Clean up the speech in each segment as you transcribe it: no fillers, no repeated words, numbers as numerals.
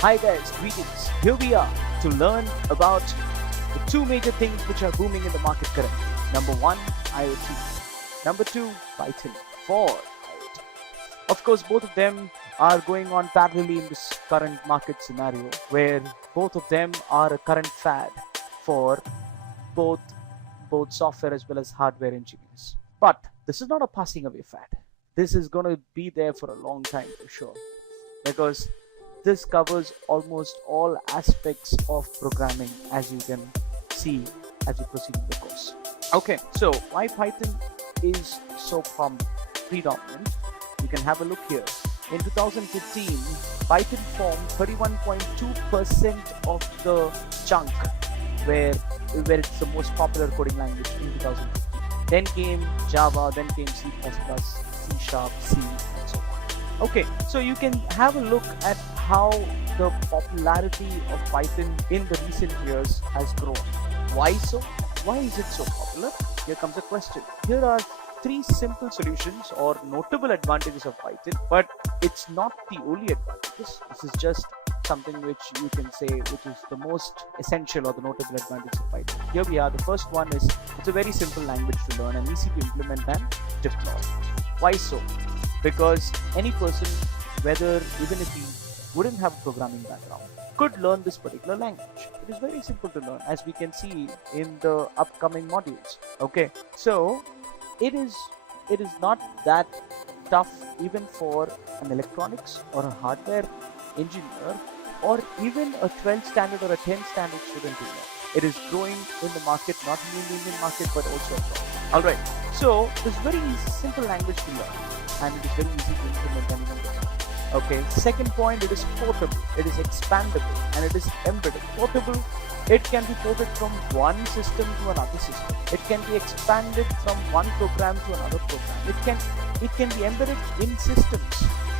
Hi guys, greetings. Here we are to learn about the two major things which are booming in the market currently. Number one, IoT. Number two, Python for IoT. Of course, both of them are going on parallelly in this current market scenario where both of them are a current fad for both software as well as hardware engineers. But this is not a passing away fad. This is going to be there for a long time for sure, because this covers almost all aspects of programming, as you can see as we proceed in the course. Okay, so why Python is so predominant? You can have a look here. In 2015, Python formed 31.2% of the chunk where it's the most popular coding language in 2015. Then came Java, then came C++, C#, C, and so on. Okay, so you can have a look at how the popularity of Python in the recent years has grown. Why so? Why is it so popular? Here comes a question. Here are three simple solutions or notable advantages of Python, but it's not the only advantages. This is just something which you can say which is the most essential or the notable advantage of Python. Here we are. The first one is it's a very simple language to learn and easy to implement and deploy. Why so? Because any person, whether even if he wouldn't have a programming background, could learn this particular language. It is very simple to learn, as we can see in the upcoming modules. Okay, so it is not that tough even for an electronics or a hardware engineer or even a 12th standard or a 10th standard student to learn. It is growing in the market, not only in the Indian market but also abroad. Alright, so this is very simple language to learn and it is very easy to implement and even learn. Okay, second point, it is portable, it is expandable, and it is embedded. Portable, it can be ported from one system to another system. It can be expanded from one program to another program. It can be embedded in systems.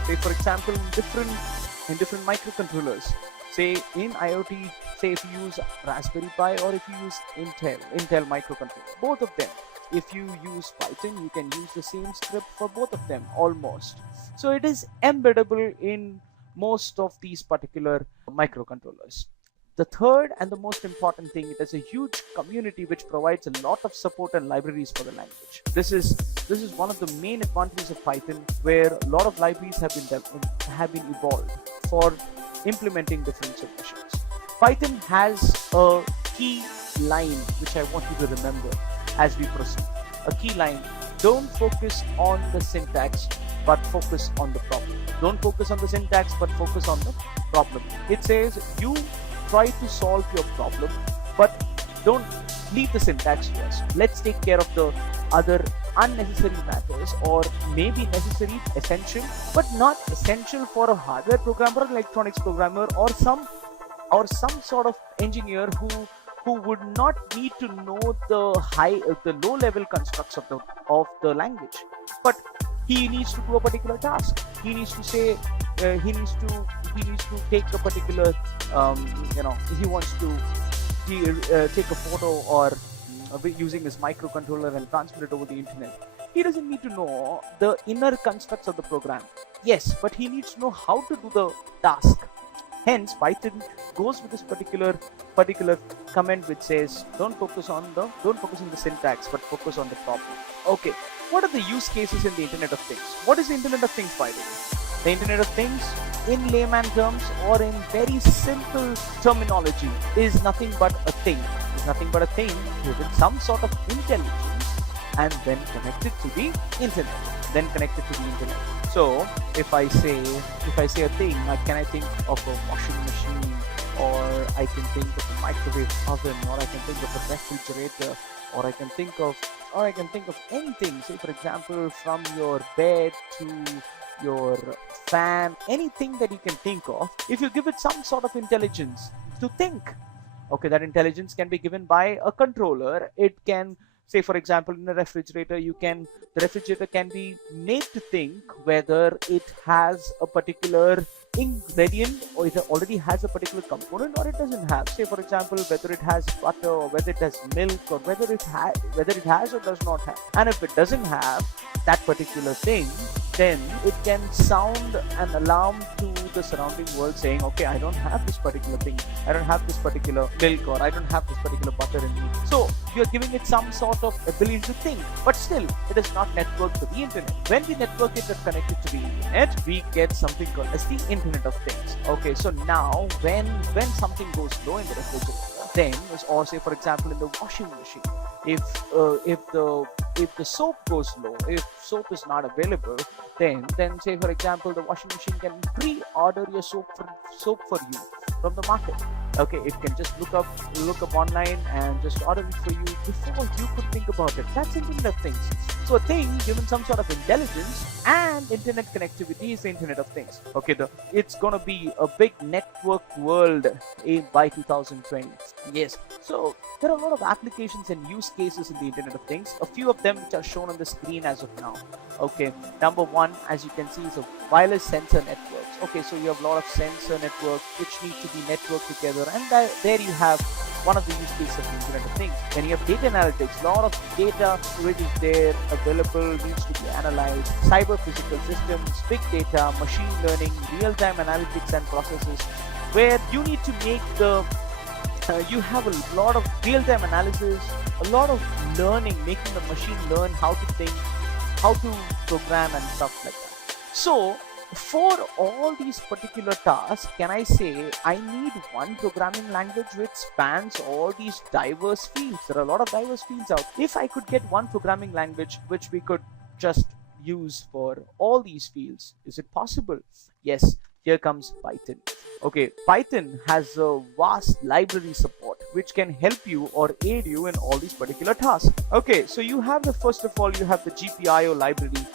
Say for example, in different microcontrollers. Say in IoT, say if you use Raspberry Pi or if you use Intel microcontroller, both of them. If you use Python, you can use the same script for both of them almost. So it is embeddable in most of these particular microcontrollers. The third and the most important thing, it has a huge community which provides a lot of support and libraries for the language. This is one of the main advantages of Python, where a lot of libraries have been evolved for implementing different solutions. Python has a key line which I want you to remember as we proceed. A key line: don't focus on the syntax but focus on the problem. Don't focus on the syntax but focus on the problem. It says you try to solve your problem, but don't leave the syntax to us. Let's take care of the other unnecessary matters, or maybe necessary, essential, but not essential for a hardware programmer, electronics programmer, or some sort of engineer who would not need to know the low level constructs of the language, but he needs to do a particular task. He needs to say he needs to take a particular he wants to take a photo or using his microcontroller and transfer it over the internet. He doesn't need to know the inner constructs of the program. Yes, but he needs to know how to do the task. Hence, Python goes with this particular comment which says don't focus on the syntax but focus on the problem. Okay, what are the use cases in the Internet of Things? What is the Internet of Things, by the way? The Internet of Things, in layman terms or in very simple terminology, is nothing but a thing. It's nothing but a thing given some sort of intelligence and then connected to the internet. So if I say a thing, can I think of a washing machine, or I can think of a microwave oven, or I can think of a refrigerator, or I can think of anything. Say for example, from your bed to your fan, anything that you can think of. If you give it some sort of intelligence to think, okay, that intelligence can be given by a controller. It can, say for example, in a refrigerator, the refrigerator can be made to think whether it has a particular ingredient or it already has a particular component or it doesn't have. Say for example, whether it has butter or whether it has milk or whether it has or does not have. And if it doesn't have that particular thing, then it can sound an alarm to to the surrounding world saying, okay, I don't have this particular thing, I don't have this particular milk, or I don't have this particular butter in me. So you're giving it some sort of ability to think, but still it is not networked to the internet. When we network it and connect it to the internet, we get something called as the Internet of Things. Okay, so now when something goes low in the refrigerator, then, or say for example in the washing machine, if the soap goes low, if soap is not available, then say for example the washing machine can pre-order your soap for you from the market. Okay, it can just look up online and just order it for you before you could think about it. That's Internet of Things. So a thing given some sort of intelligence and internet connectivity is the Internet of Things. Okay, it's gonna be a big network world by 2020. Yes, so there are a lot of applications and use cases in the Internet of Things. A few of them which are shown on the screen as of now. Okay, number one, as you can see, is a wireless sensor networks. Okay, so you have a lot of sensor networks which need to be networked together, and there you have one of the use cases of the Internet of Things. Then you have data analytics. A lot of data which is there available needs to be analyzed. Cyber physical systems, big data, machine learning, real-time analytics and processes, where you need to make you have a lot of real-time analysis, a lot of learning, making the machine learn how to think, how to program and stuff like that. So for all these particular tasks, can I say I need one programming language which spans all these diverse fields? There are a lot of diverse fields out. If I could get one programming language which we could just use for all these fields, is it possible? Yes, here comes Python. Okay, Python has a vast library support which can help you or aid you in all these particular tasks. Okay, so you have first of all, you have the GPIO library,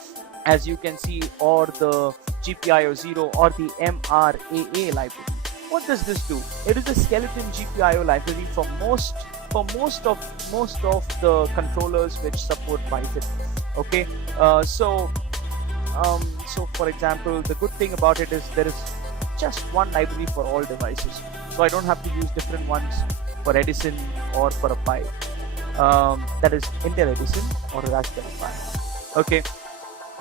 as you can see, or the GPIO 0 or the MRAA library. What does this do? It is a skeleton GPIO library for most of the controllers which support Python. Okay, so for example, the good thing about it is there is just one library for all devices, so I don't have to use different ones for Edison or for a Pi. That is Intel Edison or Raspberry Pi. Okay,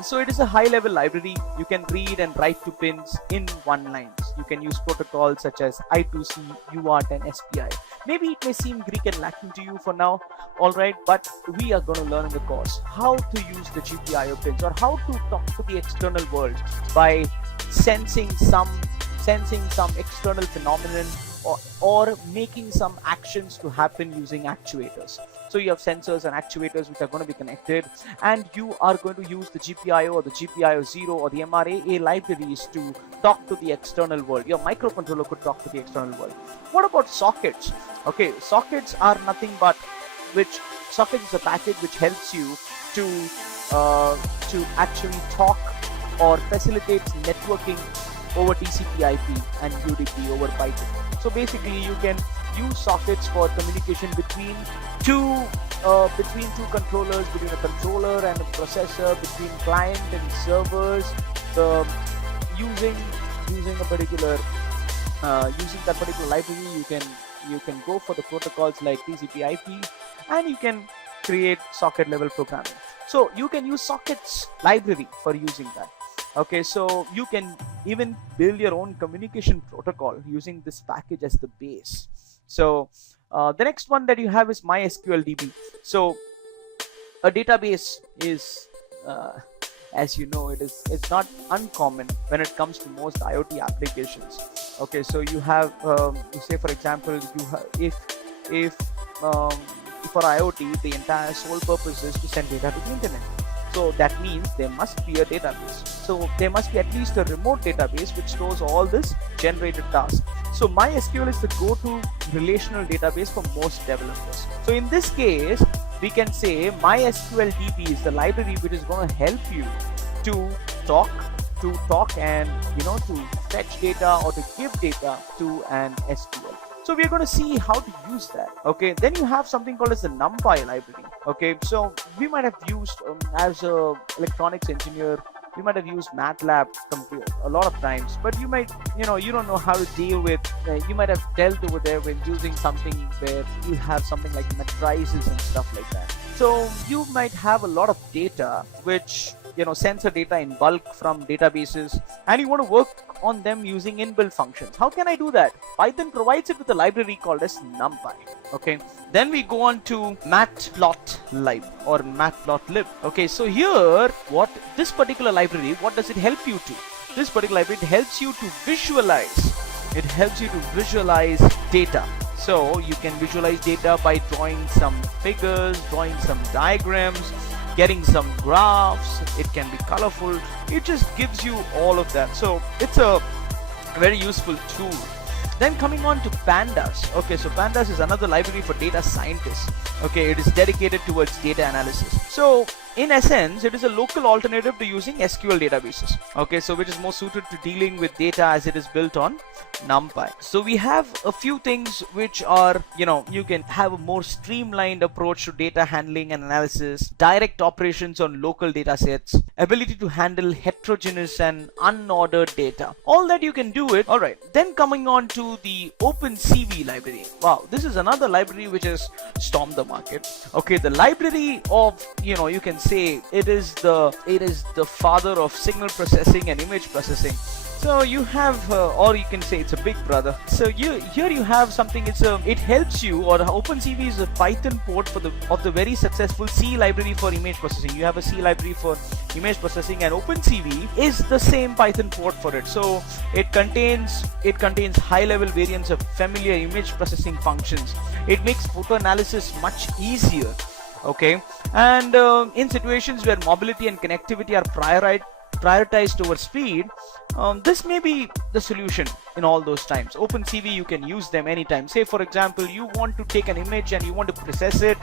so it is a high-level library. You can read and write to pins in one line. You can use protocols such as I2C, UART, and SPI. Maybe it may seem Greek and Latin to you for now, alright, but we are going to learn in the course how to use the GPIO pins, or how to talk to the external world by sensing some external phenomenon, or making some actions to happen using actuators. So you have sensors and actuators which are going to be connected, and you are going to use the GPIO or the GPIO 0 or the MRAA libraries to talk to the external world. Your microcontroller could talk to the external world. What about sockets? Okay, sockets are nothing but socket is a package which helps you to actually talk or facilitates networking over TCP/IP and UDP over Python. So basically, you can use sockets for communication between two controllers, between a controller and a processor, between client and servers. Using that particular library, you can go for the protocols like TCP/IP, and you can create socket level programming. So you can use sockets library for using that. Okay, so you can even build your own communication protocol using this package as the base. So the next one that you have is MySQL-DB. So a database is, as you know, it's not uncommon when it comes to most IoT applications. Okay, so you have, you say for example, if for IoT the entire sole purpose is to send data to the internet. So that means there must be a database. So there must be at least a remote database which stores all this generated tasks. So MySQL is the go-to relational database for most developers. So in this case, we can say MySQL-DB is the library which is going to help you to talk and to fetch data or to give data to an SQL. So we're going to see how to use that. Okay, then you have something called as the NumPy library. Okay, so we might have used as a electronics engineer, we might have used MATLAB a lot of times, but you might, you don't know how to deal with, you might have dealt over there with using something where you have something like matrices and stuff like that. So you might have a lot of data which sensor data in bulk from databases, and you want to work on them using inbuilt functions. How can I do that? Python provides it with a library called as NumPy. Okay, then we go on to matplotlib or matplotlib. Okay, so here what this particular library, what does it help you to? This particular library, it helps you to visualize. It helps you to visualize data. So you can visualize data by drawing some figures, drawing some diagrams, getting some graphs. It can be colorful. It just gives you all of that. So it's a very useful tool. Then coming on to pandas. Okay, so pandas is another library for data scientists. Okay, it is dedicated towards data analysis. So in essence, it is a local alternative to using SQL databases. Okay, so which is more suited to dealing with data as it is built on NumPy. So we have a few things which are, you can have a more streamlined approach to data handling and analysis, direct operations on local data sets, ability to handle heterogeneous and unordered data. All that you can do it. All right, then coming on to the OpenCV library. Wow, this is another library which has stormed the market. Okay, the library of, you can say it is the father of signal processing and image processing. So you have, or you can say it's a big brother. So here you have something. It helps you, or OpenCV is a Python port of the very successful C library for image processing. You have a C library for image processing, and OpenCV is the same Python port for it. So it contains high-level variants of familiar image processing functions. It makes photo analysis much easier. Okay, and in situations where mobility and connectivity are prioritized over speed, this may be the solution in all those times. OpenCV, you can use them anytime. Say for example, you want to take an image and you want to process it.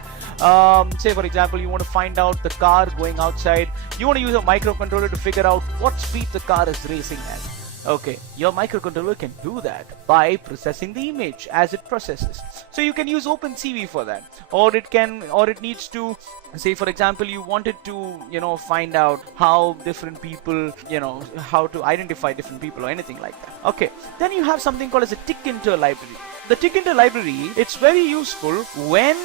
Say for example, you want to find out the car going outside. You want to use a microcontroller to figure out what speed the car is racing at. Okay, your microcontroller can do that by processing the image as it processes. So you can use OpenCV for that, or it needs to, say for example, you wanted to find out how different people, how to identify different people or anything like that. Okay, then you have something called as a Tkinter library. The Tkinter library, it's very useful when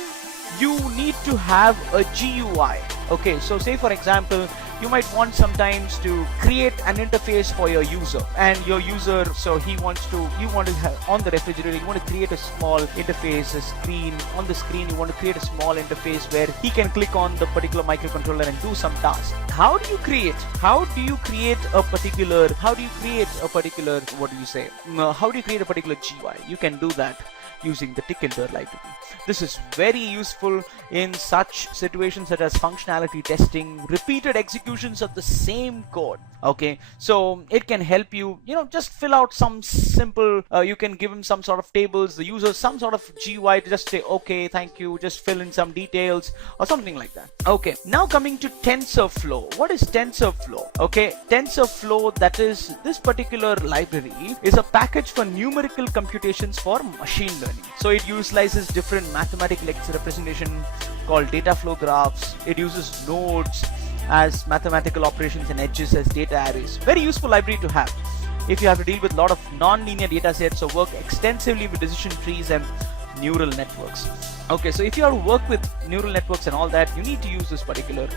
you need to have a GUI. Okay, so say for example, you might want sometimes to create an interface for your user, and your user, so you want to have on the refrigerator, you want to create a small interface, a screen. On the screen you want to create a small interface where he can click on the particular microcontroller and do some task. How do you create a particular GUI? You can do that using the Tkinter library. This is very useful in such situations such as functionality testing, repeated executions of the same code. Okay, so it can help you, just fill out some simple, you can give him some sort of tables, the user some sort of GUI to just say, okay, thank you, just fill in some details or something like that. Okay, now coming to TensorFlow. What is TensorFlow? Okay, TensorFlow, that is, this particular library is a package for numerical computations for machine learning. So it utilizes different mathematical representation called data flow graphs. It uses nodes as mathematical operations and edges as data arrays. Very useful library to have if you have to deal with a lot of non-linear data sets or work extensively with decision trees and neural networks. Okay, so if you have to work with neural networks and all that, you need to use this particular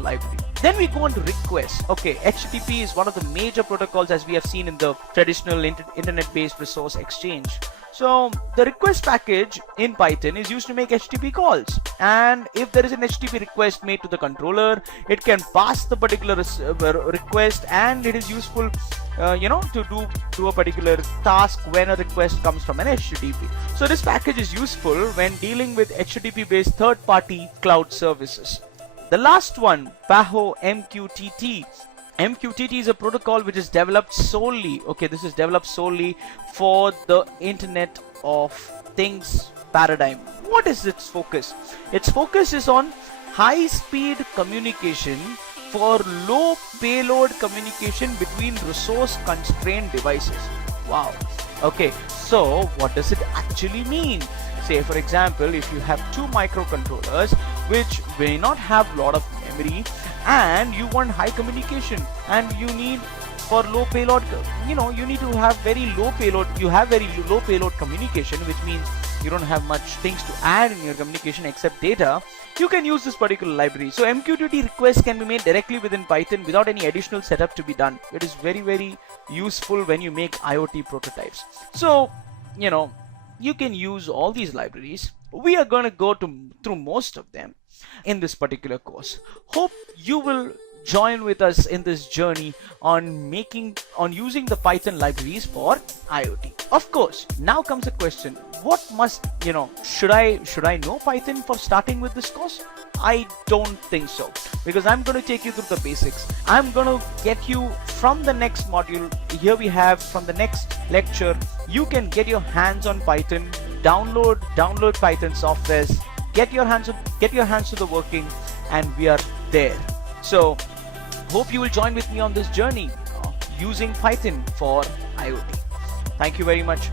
library. Then we go on to requests. Okay, HTTP is one of the major protocols as we have seen in the traditional internet-based resource exchange. So the request package in Python is used to make HTTP calls, and if there is an HTTP request made to the controller, it can pass the particular request, and it is useful to do a particular task when a request comes from an HTTP. So this package is useful when dealing with HTTP based third-party cloud services. The last one, PAHO MQTT. MQTT is a protocol which is developed solely, this is developed solely for the Internet of Things paradigm. What is its focus? Its focus is on high-speed communication for low payload communication between resource-constrained devices. Wow. Okay, so what does it actually mean? Say for example, if you have two microcontrollers which may not have a lot of memory, and you want high communication, and you need for low payload, you need to have very low payload. You have very low payload communication, which means you don't have much things to add in your communication except data, you can use this particular library. So MQTT requests can be made directly within Python without any additional setup to be done. It is very, very useful when you make IoT prototypes. So, you know, you can use all these libraries. We are going to go through most of them in this particular course. Hope you will join with us in this journey on using the Python libraries for IoT. Of course, now comes a question: what must, should I know Python for starting with this course? I don't think so, because I'm going to take you through the basics. I'm going to get you from the next module. Here we have from the next lecture, you can get your hands on Python, download Python softwares, get your hands to the working, and we are there. So hope you will join with me on this journey using Python for IoT. Thank you very much.